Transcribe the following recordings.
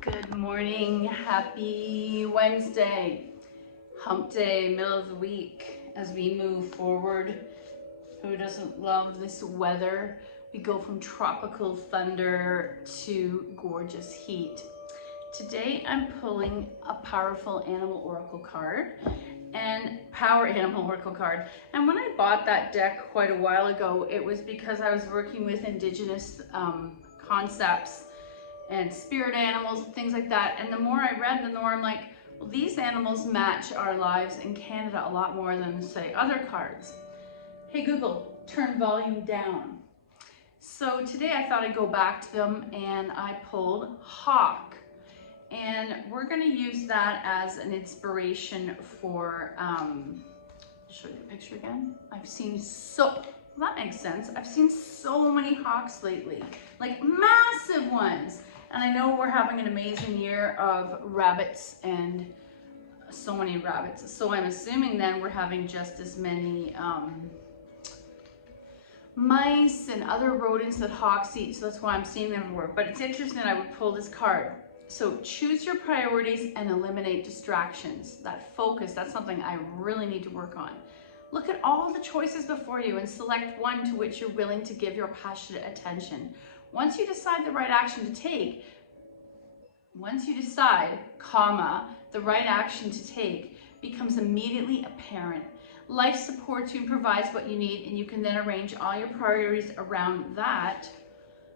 Good morning, happy Wednesday, hump day, middle of the week. As we move forward, who doesn't love this weather? We go from tropical thunder to gorgeous heat. Today I'm pulling a powerful animal oracle card and power animal oracle card. And when I bought that deck quite a while ago, it was because I was working with indigenous concepts and spirit animals, things like that. And the more I read, the more I'm like, well, these animals match our lives in Canada a lot more than, say, other cards. Hey Google, turn volume down. So today I thought I'd go back to them and I pulled hawk. And we're gonna use that as an inspiration for, show you the picture again. That makes sense. I've seen so many hawks lately, like massive ones. And I know we're having an amazing year of rabbits and so many rabbits. So I'm assuming then we're having just as many mice and other rodents that hawks eat. So that's why I'm seeing them everywhere. But it's interesting, I would pull this card. So choose your priorities and eliminate distractions. That focus, that's something I really need to work on. Look at all the choices before you and select one to which you're willing to give your passionate attention. Once you decide the right action to take, the right action to take becomes immediately apparent. Life supports you and provides what you need, and you can then arrange all your priorities around that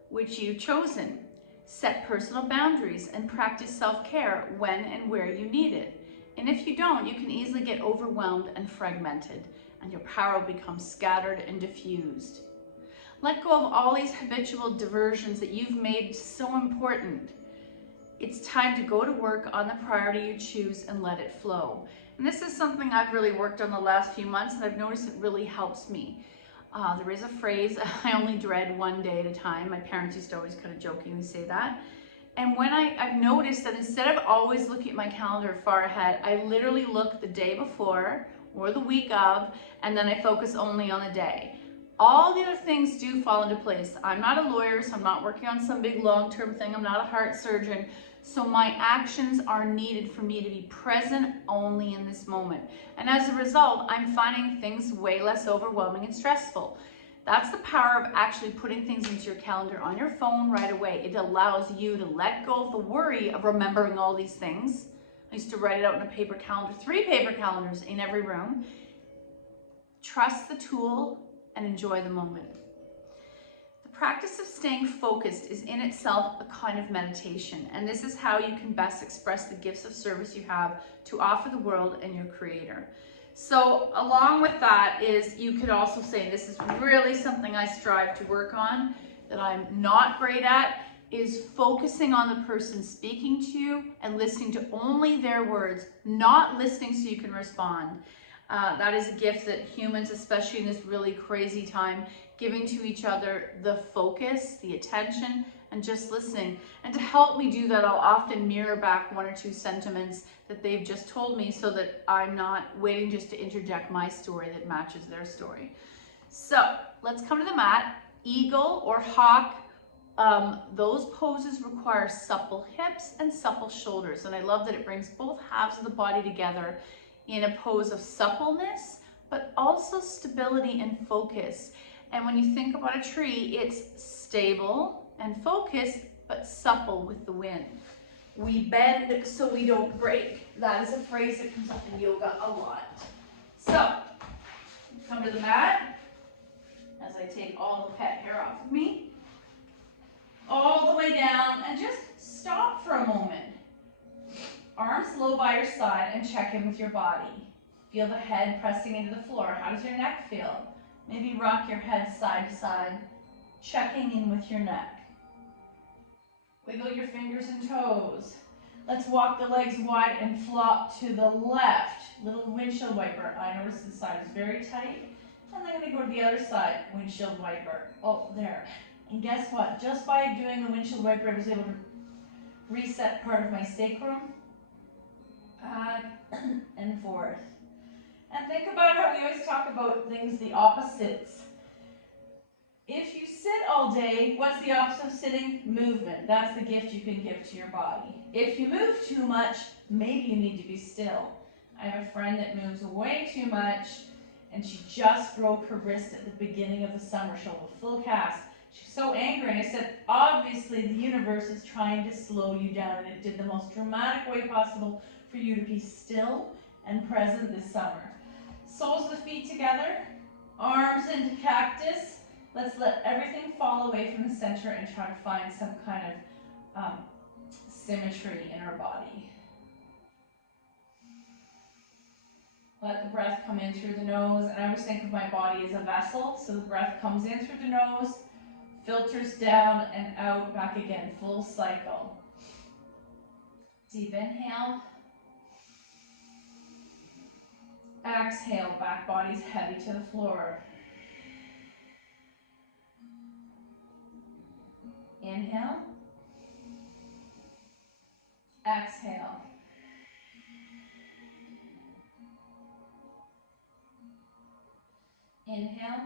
which you've chosen. Set personal boundaries and practice self-care when and where you need it. And if you don't, you can easily get overwhelmed and fragmented, and your power will become scattered and diffused. Let go of all these habitual diversions that you've made so important. It's time to go to work on the priority you choose and let it flow. And this is something I've really worked on the last few months, and I've noticed it really helps me. There is a phrase, I only dread one day at a time. My parents used to always kind of jokingly say that. And when I've noticed that instead of always looking at my calendar far ahead, I literally look the day before or the week of, and then I focus only on the day. All the other things do fall into place. I'm not a lawyer, so I'm not working on some big long-term thing. I'm not a heart surgeon. So my actions are needed for me to be present only in this moment. And as a result, I'm finding things way less overwhelming and stressful. That's the power of actually putting things into your calendar on your phone right away. It allows you to let go of the worry of remembering all these things. I used to write it out in a paper calendar, 3 paper calendars in every room. Trust the tool and enjoy the moment. The practice of staying focused is in itself a kind of meditation, and this is how you can best express the gifts of service you have to offer the world and your creator. So along with that is, you could also say, this is really something I strive to work on that I'm not great at, is focusing on the person speaking to you and listening to only their words, not listening so you can respond. That is a gift that humans, especially in this really crazy time, giving to each other the focus, the attention, and just listening. And to help me do that, I'll often mirror back 1 or 2 sentiments that they've just told me so that I'm not waiting just to interject my story that matches their story. So let's come to the mat. Eagle or hawk, those poses require supple hips and supple shoulders. And I love that it brings both halves of the body together in a pose of suppleness, but also stability and focus. And when you think about a tree, it's stable and focused, but supple with the wind. We bend so we don't break. That is a phrase that comes up in yoga a lot. So, come to the mat as I take all the pet hair off of me. All the way down, and just stop for a moment. Arms low by your side and check in with your body. Feel the head pressing into the floor. How does your neck feel? Maybe rock your head side to side, checking in with your neck. Wiggle your fingers and toes. Let's walk the legs wide and flop to the left. Little windshield wiper. I notice this side is very tight. And I'm going to go to the other side, windshield wiper. Oh, there. And guess what? Just by doing the windshield wiper, I was able to reset part of my sacrum. And forth. And think about how we always talk about things, the opposites. If you sit all day, what's the opposite of sitting? Movement. That's the gift you can give to your body. If you move too much, maybe you need to be still. I have a friend that moves way too much, and she just broke her wrist at the beginning of the summer. She'll have a full cast. She's so angry, and I said, obviously the universe is trying to slow you down, and it did the most dramatic way possible for you to be still and present this summer. Soles of the feet together, arms into cactus. Let's let everything fall away from the center and try to find some kind of symmetry in our body. Let the breath come in through the nose, and I always think of my body as a vessel, so the breath comes in through the nose, filters down and out, back again, full cycle. Deep inhale. Exhale, back body's heavy to the floor. Inhale. Exhale. Inhale.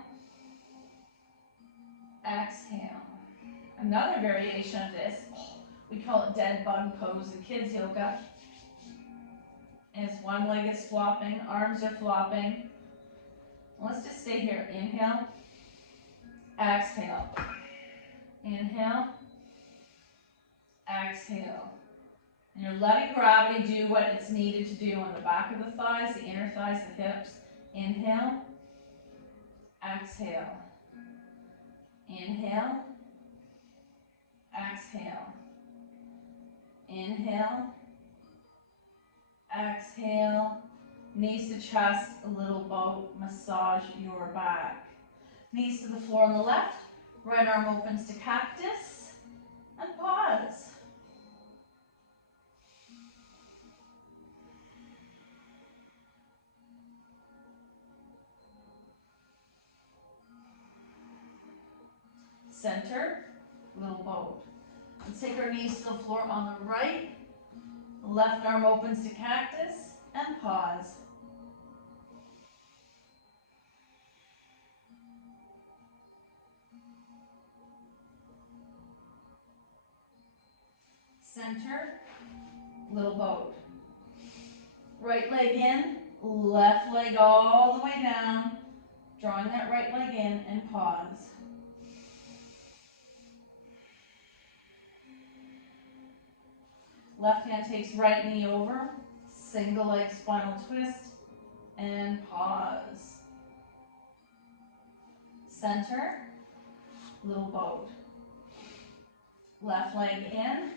Exhale. Another variation of this, we call it dead bug pose in kids yoga. And it's one leg is flopping, arms are flopping. Let's just stay here. Inhale. Exhale. Inhale. Exhale. And you're letting gravity do what it's needed to do on the back of the thighs, the inner thighs, the hips. Inhale. Exhale. Inhale. Exhale. Inhale. Exhale. Knees to chest, a little boat, massage your back. Knees to the floor on the left, right arm opens to cactus, and pause. Center, little boat. Let's take our knees to the floor on the right, left arm opens to cactus, and pause. Center, little boat. Right leg in, left leg all the way down, drawing that right leg in and pause. Left hand takes right knee over, single leg spinal twist, and pause. Center, little boat. Left leg in,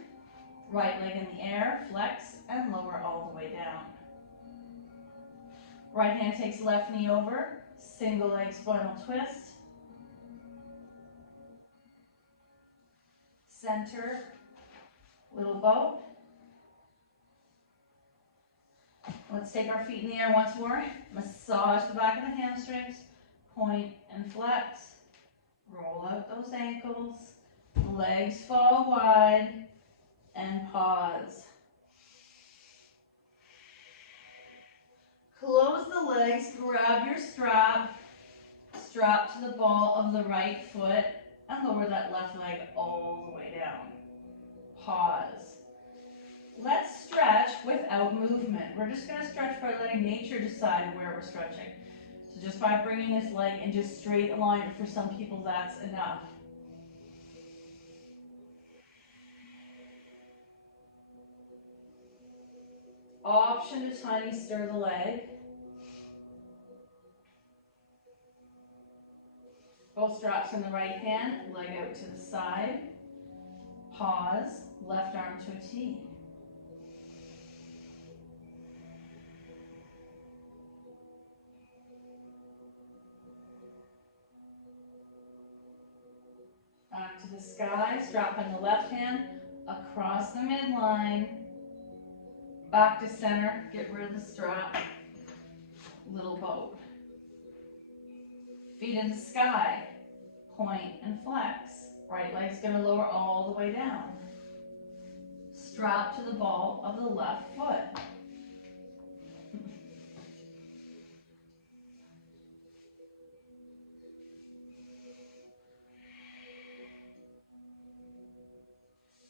right leg in the air, flex, and lower all the way down. Right hand takes left knee over, single leg spinal twist. Center, little boat. Let's take our feet in the air once more. Massage the back of the hamstrings, point and flex. Roll out those ankles, legs fall wide, and pause. Close the legs, grab your strap to the ball of the right foot, and lower that left leg all the way down. Pause. Let's stretch without movement. We're just going to stretch by letting nature decide where we're stretching. So just by bringing this leg in just straight alignment, for some people that's enough. Option to tiny stir the leg. Both straps in the right hand, leg out to the side. Pause, left arm to a T. Back to the sky, strap in the left hand, across the midline, back to center, get rid of the strap, little boat. Feet in the sky, point and flex. Right leg's gonna lower all the way down. Strap to the ball of the left foot.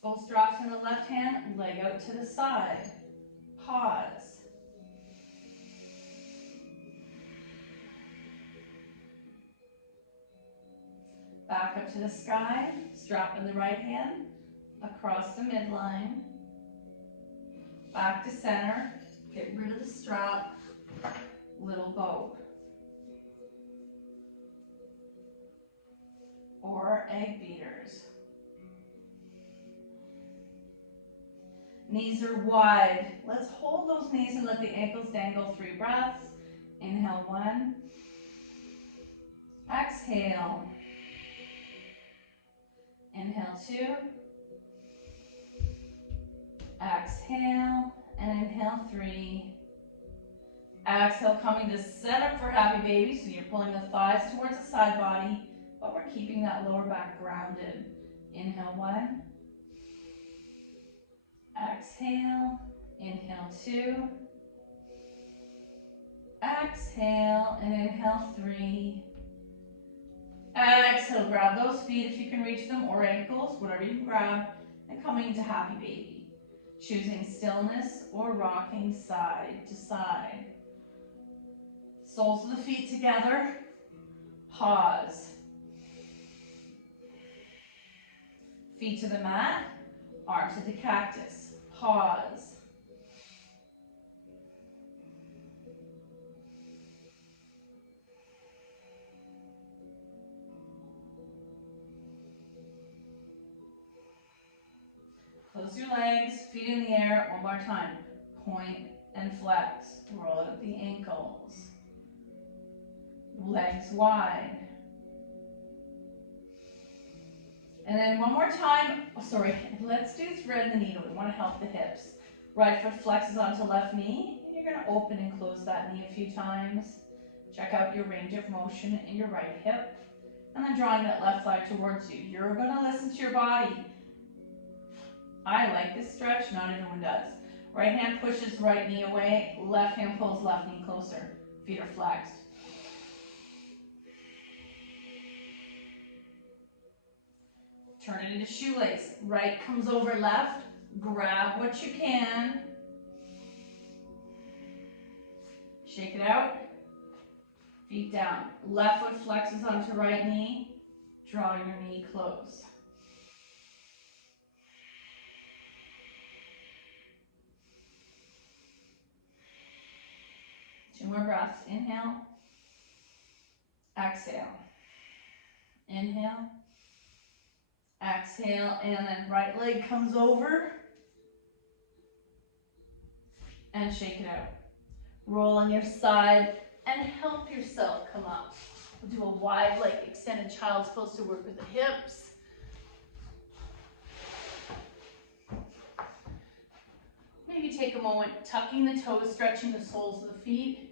Both drops in the left hand, leg out to the side. Pause. Back up to the sky, strap in the right hand, across the midline. Back to center, get rid of the strap, little bow. Or egg beaters. Knees are wide. Let's hold those knees and let the ankles dangle. 3 breaths. Inhale 1. Exhale. Inhale 2. Exhale. And inhale 3. Exhale, coming to center for happy baby. So you're pulling the thighs towards the side body, but we're keeping that lower back grounded. Inhale 1. Exhale. Inhale 2. Exhale and inhale 3. Exhale, grab those feet if you can reach them, or ankles, whatever you can grab, and coming into happy baby. Choosing stillness or rocking side to side. Soles of the feet together. Pause. Feet to the mat, arms to the cactus. Pause. Close your legs, feet in the air, one more time. Point and flex. Roll out the ankles. Legs wide. And then one more time, let's do thread the needle. We want to help the hips. Right foot flexes onto left knee. And you're going to open and close that knee a few times. Check out your range of motion in your right hip. And then drawing that left thigh towards you. You're going to listen to your body. I like this stretch, not everyone does. Right hand pushes right knee away, left hand pulls left knee closer. Feet are flexed. Turn it into shoelace. Right comes over left, grab what you can. Shake it out. Feet down. Left foot flexes onto right knee. Draw your knee close. Two more breaths. Inhale. Exhale. Inhale. Exhale. And then right leg comes over. And shake it out. Roll on your side and help yourself come up. We'll do a wide leg extended child's pose to work with the hips. Maybe take a moment, tucking the toes, stretching the soles of the feet.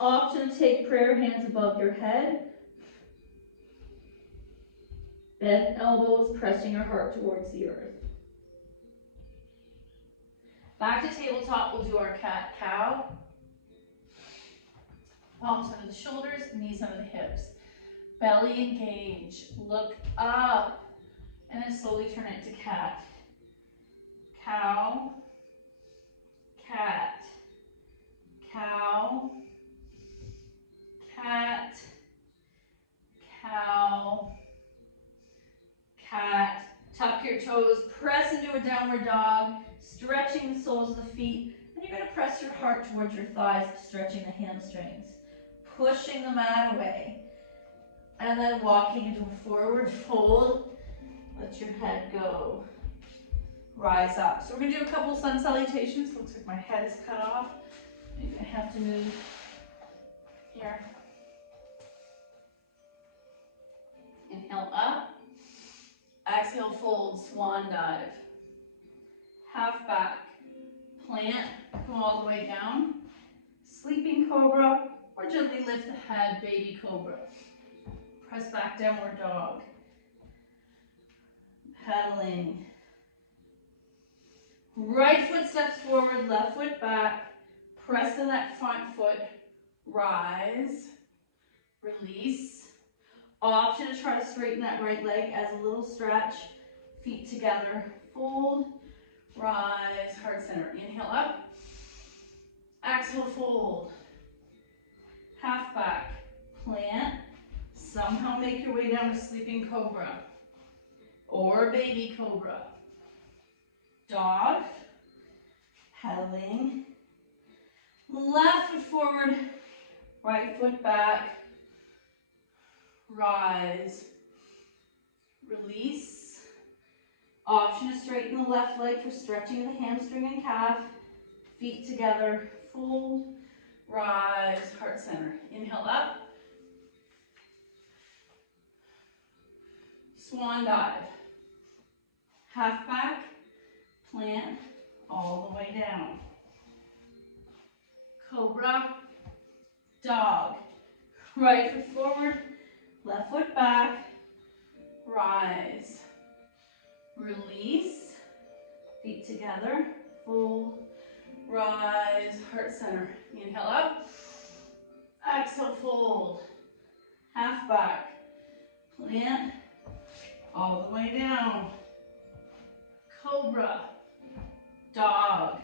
Often take prayer hands above your head. Bent elbows, pressing your heart towards the earth. Back to tabletop, we'll do our cat-cow. Palms under the shoulders, knees under the hips. Belly engage, look up, and then slowly turn it to cat. Cow, cat, cow, cat, cow, cat. Tuck your toes, press into a downward dog, stretching the soles of the feet, and you're going to press your heart towards your thighs, stretching the hamstrings, pushing the mat away, and then walking into a forward fold. Let your head go. Rise up. So we're going to do a couple sun salutations. Looks like my head is cut off. Maybe I have to move here. Inhale up. Exhale, fold, swan dive. Half back. Plant, go all the way down. Sleeping cobra, or gently lift the head, baby cobra. Press back, downward dog. Pedaling. Right foot steps forward, left foot back. Press in that front foot. Rise. Release. Option to try to straighten that right leg as a little stretch. Feet together. Fold. Rise. Heart center. Inhale up. Exhale, fold. Half back. Plant. Somehow make your way down to sleeping cobra. Or baby cobra. Dog. Pedaling. Left foot forward. Right foot back. Rise. Release. Option to straighten the left leg for stretching the hamstring and calf. Feet together. Fold. Rise. Heart center. Inhale up. Swan dive. Half back. Plant. All the way down. Cobra. Dog. Right foot forward. Left foot back. Rise. Release. Feet together. Fold. Rise. Heart center. Inhale up. Exhale, fold. Half back. Plant. All the way down. Cobra. Dog.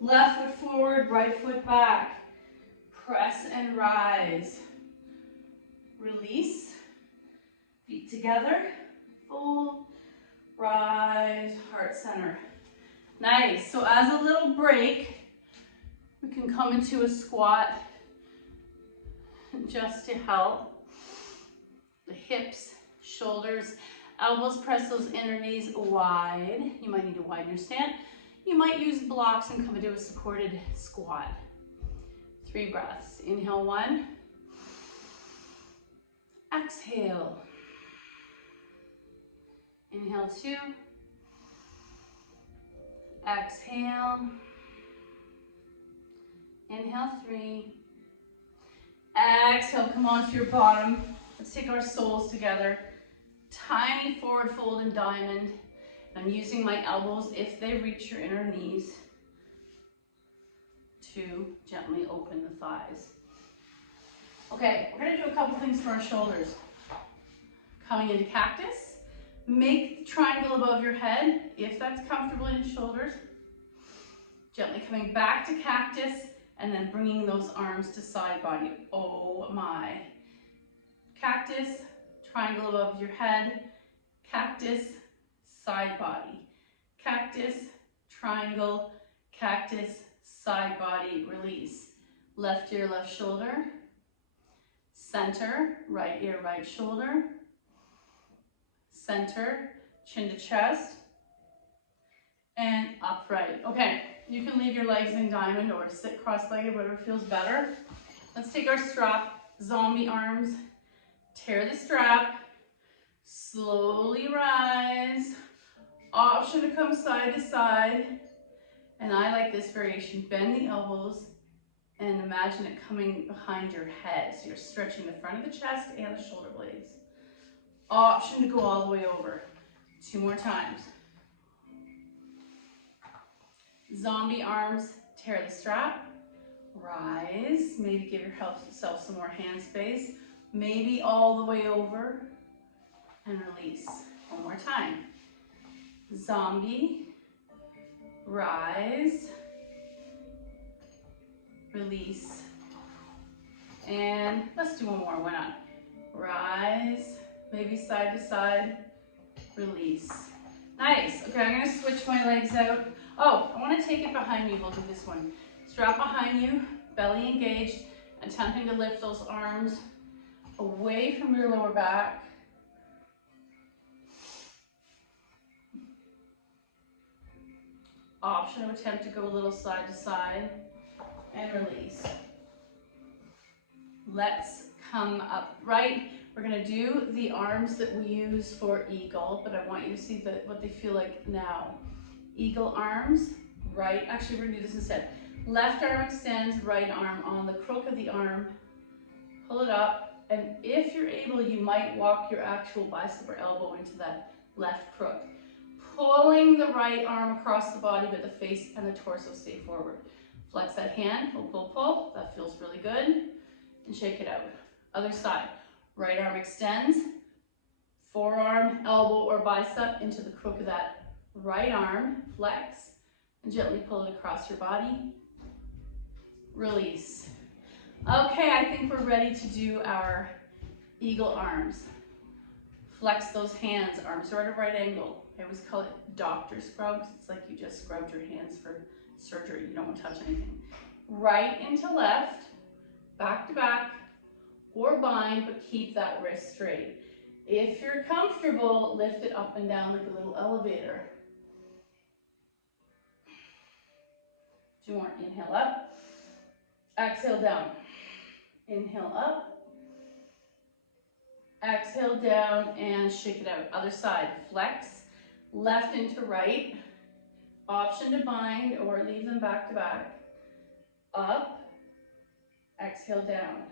Left foot forward, right foot back. Press and rise. Release. Feet together. Fold. Rise. Heart center. Nice. So as a little break, we can come into a squat just to help. The hips, shoulders, elbows, press those inner knees wide. You might need to widen your stand. You might use blocks and come into a supported squat. 3 breaths. Inhale 1. Exhale. Inhale 2. Exhale. Inhale 3. Exhale, come onto your bottom. Let's take our soles together. Tiny forward fold in diamond. I'm using my elbows, if they reach your inner knees, to gently open the thighs. Okay, we're gonna do a couple things for our shoulders. Coming into cactus, make the triangle above your head, if that's comfortable in your shoulders. Gently coming back to cactus, and then bringing those arms to side body. Oh my. Cactus, triangle above your head, cactus, side body. Cactus, triangle, cactus, side body, release. Left ear, left shoulder. Center, right ear, right shoulder. Center, chin to chest. And upright. Okay, you can leave your legs in diamond or sit cross-legged, whatever feels better. Let's take our strap, zombie arms. Tear the strap. Slowly rise. Option to come side to side. And I like this variation. Bend the elbows and imagine it coming behind your head. So you're stretching the front of the chest and the shoulder blades. Option to go all the way over. 2 more times. Zombie arms, tear the strap. Rise. Maybe give yourself some more hand space. Maybe all the way over. And release. 1 more time. Zombie. Rise. Release. And let's do 1 more. Why not? Rise. Maybe side to side. Release. Nice. Okay, I'm going to switch my legs out. Oh, I want to take it behind me. We'll do this one. Strap behind you, belly engaged, attempting to lift those arms away from your lower back. Option to attempt to go a little side to side and release. Let's come up right. We're gonna do the arms that we use for eagle, but I want you to see what they feel like now. Eagle arms, right, actually we're gonna do this instead. Left arm extends, right arm on the crook of the arm. Pull it up, and if you're able, you might walk your actual bicep or elbow into that left crook. pulling the right arm across the body, but the face and the torso stay forward. Flex that hand, pull, pull, pull. That feels really good. And shake it out. Other side. Right arm extends. Forearm, elbow, or bicep into the crook of that right arm. Flex. And gently pull it across your body. Release. Okay, I think we're ready to do our eagle arms. Flex those hands, arms are at a right angle. I always call it doctor scrub, because it's like you just scrubbed your hands for surgery. You don't want to touch anything. Right into left, back to back, or bind, but keep that wrist straight. If you're comfortable, lift it up and down like a little elevator. 2 more. Inhale up. Exhale down. Inhale up. Exhale down and shake it out. Other side. Flex. Left into right. Option to bind or leave them back to back. Up. Exhale down.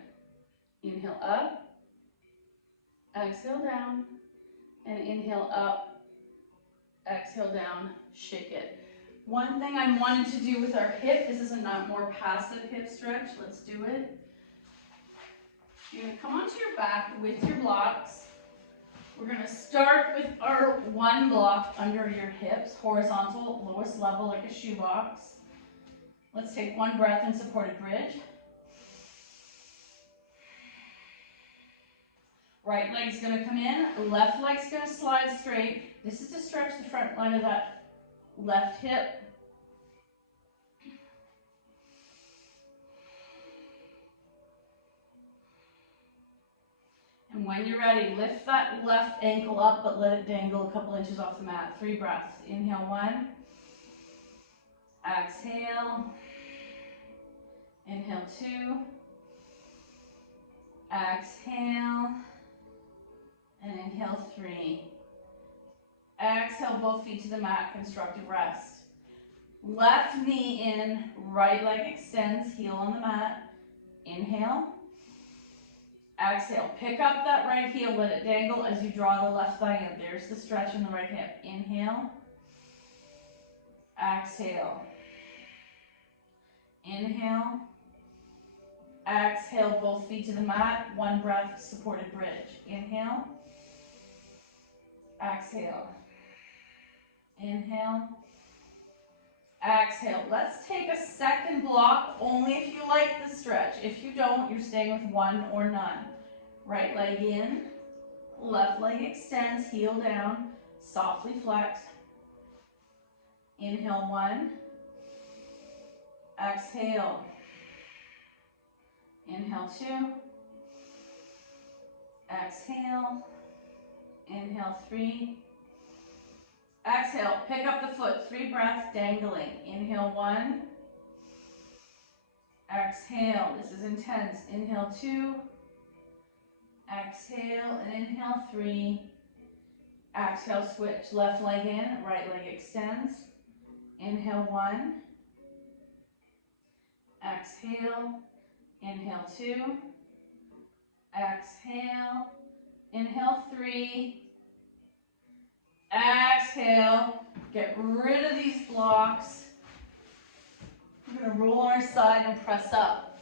Inhale up. Exhale down. And inhale up. Exhale down. Shake it. One thing I wanted to do with our hip, this is a more passive hip stretch. Let's do it. You're going to come onto your back with your blocks. We're going to start with our one block under your hips, horizontal, lowest level like a shoebox. Let's take one breath in supported bridge. Right leg's going to come in, left leg's going to slide straight. This is to stretch the front line of that left hip. And when you're ready, lift that left ankle up, but let it dangle a couple inches off the mat. 3 breaths. Inhale 1. Exhale. Inhale 2. Exhale. And inhale 3. Exhale, both feet to the mat, constructive rest. Left knee in, right leg extends, heel on the mat. Inhale. Exhale, pick up that right heel, let it dangle as you draw the left thigh in. There's the stretch in the right hip. Inhale. Exhale. Inhale. Exhale, both feet to the mat. 1 breath, supported bridge. Inhale. Exhale. Inhale. Exhale. Let's take a second block, only if you like the stretch. If you don't, you're staying with 1 or none. Right leg in, left leg extends, heel down, softly flex. Inhale 1. Exhale. Inhale 2. Exhale. Inhale 3. Exhale, pick up the foot, 3 breaths, dangling. Inhale 1. Exhale, this is intense. Inhale 2. Exhale, and inhale 3. Exhale, switch. Left leg in, right leg extends. Inhale 1. Exhale. Inhale 2. Exhale. Inhale 3. Exhale. Get rid of these blocks. We're going to roll on our side and press up.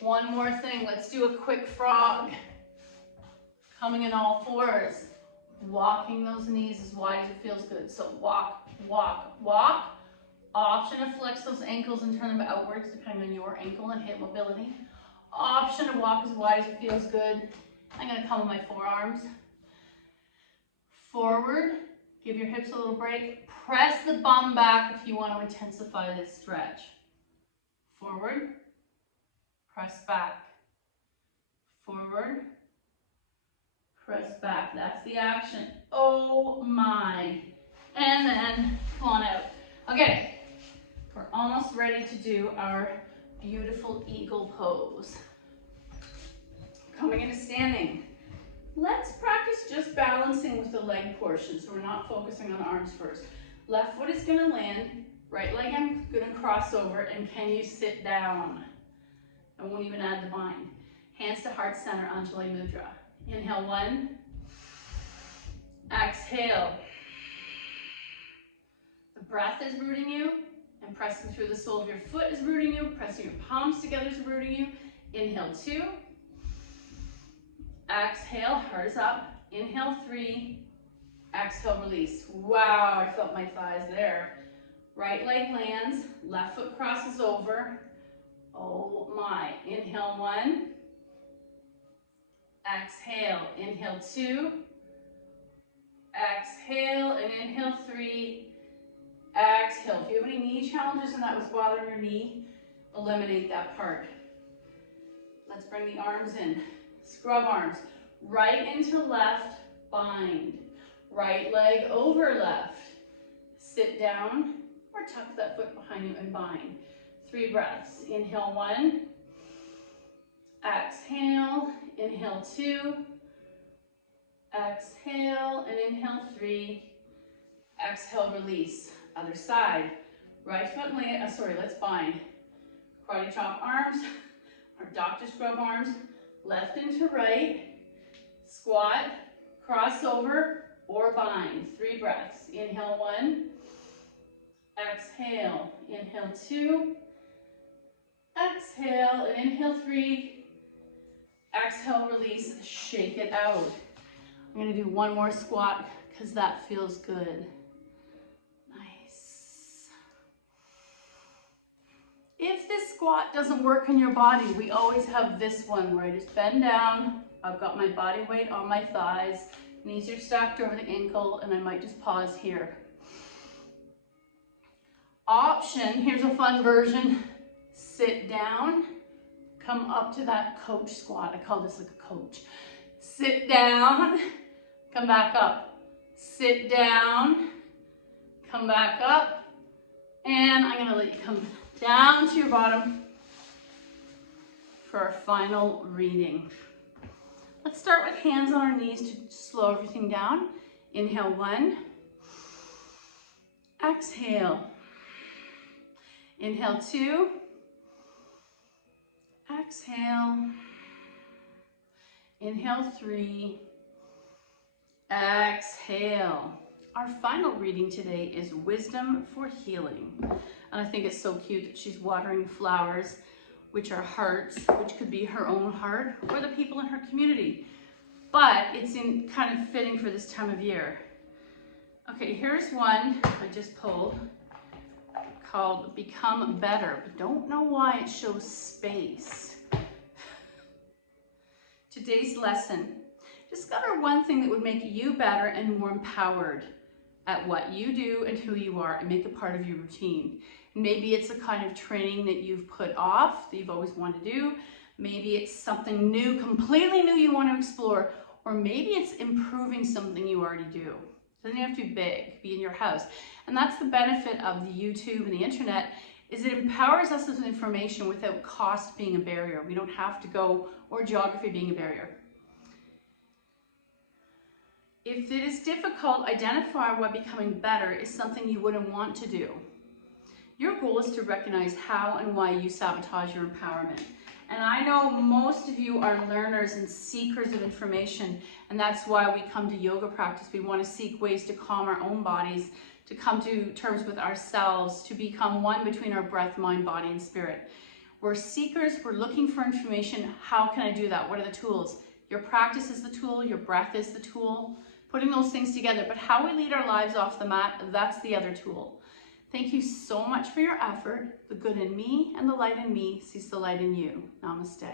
One more thing. Let's do a quick frog. Coming in all fours. Walking those knees as wide as it feels good. So walk, walk, walk. Option to flex those ankles and turn them outwards depending on your ankle and hip mobility. Option to walk as wide as it feels good. I'm going to come with my forearms. Forward. Give your hips a little break. Press the bum back if you want to intensify this stretch. Forward. Press back. Forward. Press back. That's the action. Oh my. And then come on out. Okay. We're almost ready to do our beautiful eagle pose. Coming into standing. Let's practice just balancing with the leg portion, so we're not focusing on arms first. Left foot is going to land, right leg I'm going to cross over, and can you sit down? I won't even add the bind. Hands to heart center, Anjali Mudra. Inhale 1. Exhale. breath is rooting you, and pressing through the sole of your foot is rooting you, pressing your palms together is rooting you. Inhale 2. Exhale, heart is up. Inhale 3. Exhale, release. Wow, I felt my thighs there. Right leg lands, left foot crosses over. Oh my. Inhale 1. Exhale, inhale 2. Exhale and inhale 3. Exhale. If you have any knee challenges and that was bothering your knee, eliminate that part. Let's bring the arms in. Scrub arms. Right into left, bind. Right leg over left. Sit down or tuck that foot behind you and bind. 3 breaths. Inhale 1. Exhale. Inhale 2. Exhale and inhale 3. Exhale, release. Other side. Right foot, let's bind. Karate chop arms, or doctor scrub arms. Left into right. Squat, crossover, or bind. 3 breaths. Inhale 1. Exhale. Inhale 2. Exhale and inhale 3. Exhale, release. Shake it out. I'm going to do one more squat because that feels good. Nice. If this squat doesn't work in your body, we always have this one where I just bend down. I've got my body weight on my thighs. Knees are stacked over the ankle, and I might just pause here. Option, here's a fun version. Sit down, come up to that coach squat. I call this like a coach. Sit down, come back up. Sit down, come back up, and I'm gonna let you come down to your bottom for our final reading. Let's start with hands on our knees to slow everything down. Inhale 1. Exhale. Inhale 2. Exhale. Inhale 3. Exhale. Our final reading today is Wisdom for Healing. And I think it's so cute that she's watering flowers, which are hearts, which could be her own heart or the people in her community. But it's in kind of fitting for this time of year. Okay, here's one I just pulled called Become Better, but don't know why it shows space. Today's lesson, discover one thing that would make you better and more empowered at what you do and who you are, and make it part of your routine. Maybe it's a kind of training that you've put off, that you've always wanted to do. Maybe it's something new, completely new you want to explore, or maybe it's improving something you already do. It doesn't have to be big, be in your house. And that's the benefit of the YouTube and the internet, is it empowers us with information without cost being a barrier. We don't have to go, or geography being a barrier. If it is difficult, identify why becoming better is something you wouldn't want to do. Your goal is to recognize how and why you sabotage your empowerment. And I know most of you are learners and seekers of information, and that's why we come to yoga practice. We want to seek ways to calm our own bodies, to come to terms with ourselves, to become one between our breath, mind, body, and spirit. We're seekers, we're looking for information. How can I do that? What are the tools? Your practice is the tool, your breath is the tool, putting those things together. But how we lead our lives off the mat, that's the other tool. Thank you so much for your effort. The good in me and the light in me sees the light in you. Namaste.